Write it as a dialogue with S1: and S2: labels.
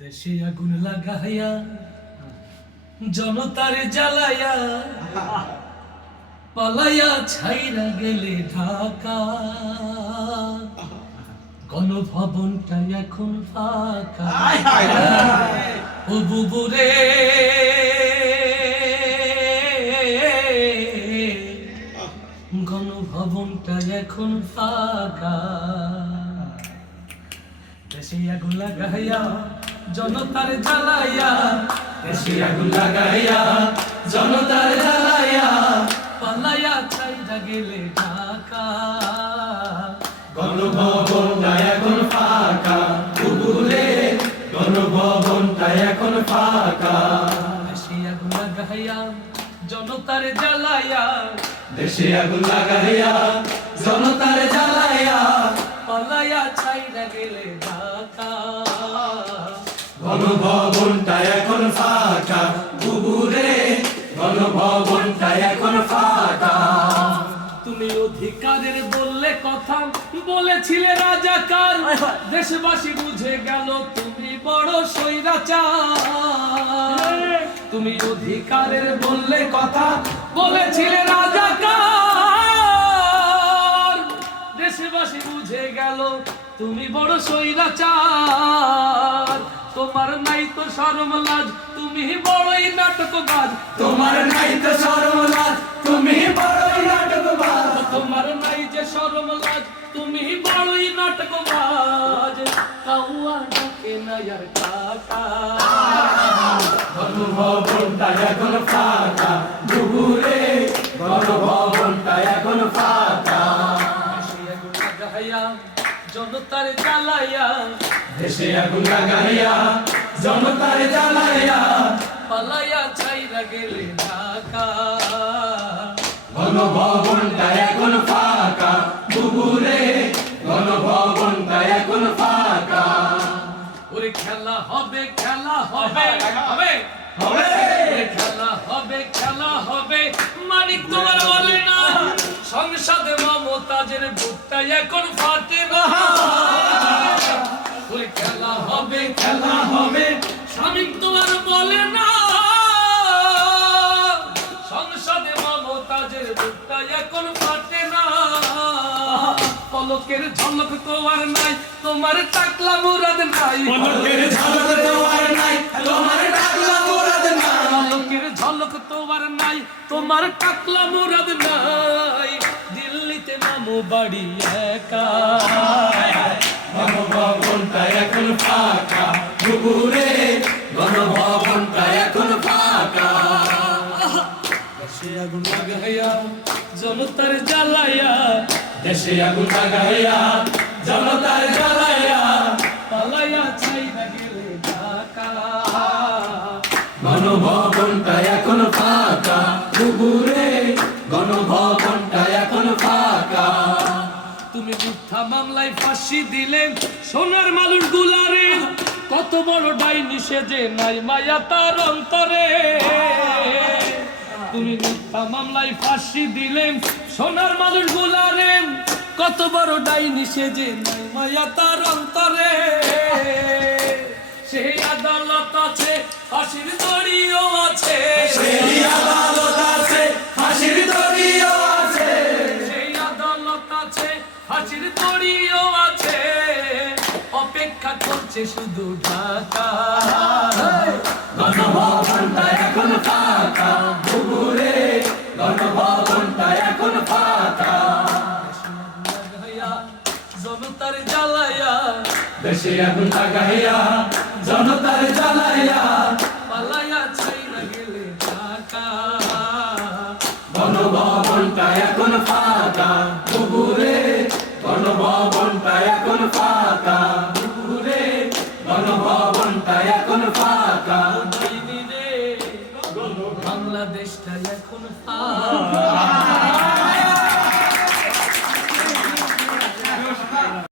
S1: দেশে আগুন লাগাইয়া জনতার জ্বালাইয়া পালাইয়া ছাইরা গেলে ঢাকা। গণভবনটা এখন ফাঁকা। ও বুবুরে। গণভবনটা এখন ফাঁকা। দেশে আগুন লাগাইয়া জনতার জ্বালাইয়া দেশে আগুন লাগাইয়া জনতার জ্বালাইয়া পালাইয়া ছাইরা গেলে ঢাকা।
S2: গণভবনটা এখন ফাঁকা বুবুরে গণভবনটা এখন ফাঁকা।
S1: দেশে আগুন লাগাইয়া জনতার জ্বালাইয়া
S2: দেশে আগুন লাগাইয়া জনতার জ্বালাইয়া
S1: পালাইয়া ছাইরা গেলে ঢাকা।
S2: গণভবনটা এখন ফাঁকা। বুবুরে গণভবনটা এখন ফাঁকা।
S1: তুমি অধিকারের বললে কথা বলেছিলে রাজাকার দেশবাসী বুঝে গেল তুমি বড় স্বৈরাচার। তুমি অধিকারের বললে কথা বলেছিলে রাজাকার দেশবাসী বুঝে গেল তুমি বড় স্বৈরাচার। তোমার নাই তো শরম লাজ তুমি বড়ই নাটকবাজ।
S2: তোমার নাই তো সরমলাজ তুমি বড়ই নাটকবাজ।
S1: তোমার নাই যে শরম লাজ তুমি বড়ই নাটকবাজ। কাউয়া ডাকে না আর কাকা।
S2: গণভবনটা এখন ফাঁকা। বুবুরে গণভবনটা এখন ফাঁকা।
S1: জনতার জ্বালাইয়া
S2: দেশে আগুন লাগাইয়া জনতার জ্বালাইয়া।
S1: পালাইয়া ছাইরা গেলে ঢাকা।
S2: গণভবনটা এখন ফাঁকা বুবুরে গণভবনটা এখন ফাঁকা।
S1: ওরে খেলা হবে খেলা হবে হবে।
S2: হবে।
S1: খেলা হবে খেলা হবে। মানিক সংসদে মমতাজের বুকটা এখন ফাটে। না খেলা হবে খেলা হবে স্বামী তোমার বলে না। সংসদে মমতাজের বুকটা এখন ফাটে না। পলকের ঝলক তোমার নাই তোমার টাকলা মুরাদ নাই।
S2: পলকের ঝলক তোমার নাই তোমার
S1: আলোকের ঝলক তোমার নাই তোমার টাকলা মুরাদ নাই। দিল্লিতে মামু বাড়ি একা।
S2: গণভবনটা এখন ফাঁকা। বুবুরে গণভবনটা এখন ফাঁকা।
S1: সে আগুন লাগাইয়া জনতার জ্বালাইয়া।
S2: দেশে আগুন লাগাইয়া জনতার জ্বালাইয়া। বুবুরে গণভবনটা এখন ফাঁকা।
S1: তুমি মিথ্যা মামলায় ফাঁসি দিলে সোনার মালুর গুলারে কত বড় ডাইনি সেজে নাই মায়া তার অন্তরে। তুমি মিথ্যা মামলায় ফাঁসি দিলে সোনার মালুর গুলারে কত বড় ডাইনি সেজে নাই মায়া তার অন্তরে। সেই আদালত আছে, ফাঁসির দড়িও আছে। অপেক্ষা করছে শুধু ঢাকা।
S2: গণভবনটা এখন ফাঁকা। বুবুরে গণভবনটা এখন ফাঁকা।
S1: জনতার জ্বালাইয়া,
S2: দেশে এখন
S1: লাগাইয়া বাংলাদেশটা এখন